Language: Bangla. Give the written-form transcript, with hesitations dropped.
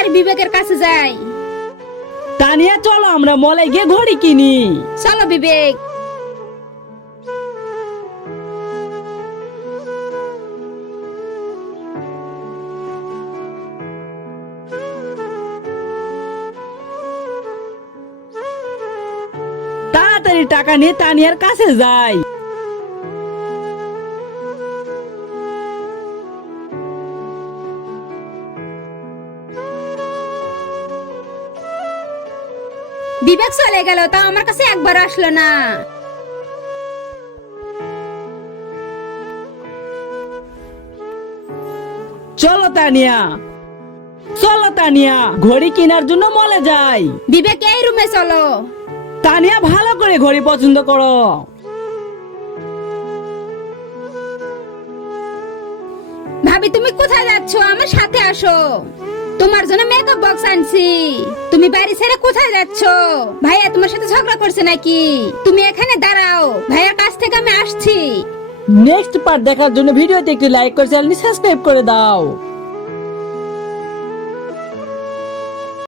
তাড়াতাড়ি বিবেকের কাছে যাই। তানিয়া চলো আমরা মলে গিয়ে ঘড়ি কিনি। চলো বিবেক। তাড়াতাড়ি টাকা নিয়ে তানিয়ার কাছে যাই। বিবেক চলে গেল, তা আমার কাছে একবার আসলো না। চলো তানিয়া, চলো তানিয়া, ঘড়ি কেনার জন্য মলে যাই। বিবেক এই রুমে চলো। তানিয়া ভালো করে ঘড়ি পছন্দ করো। ভাবি তুমি কোথায় যাচ্ছ? আমার সাথে আসো, তোমার জন্য মেকআপ বক্স আনছি। তুমি বাড়ি ছেড়ে কোথায় যাচ্ছ? ভাইয়া তোমার সাথে ঝগড়া করছে নাকি? তুমি এখানে দাঁড়াও, ভাইয়ার কাছ থেকে আমি আসছি। নেক্সট পার্ট দেখার জন্য ভিডিওতে একটি লাইক করে চ্যানেলটি সাবস্ক্রাইব করে দাও।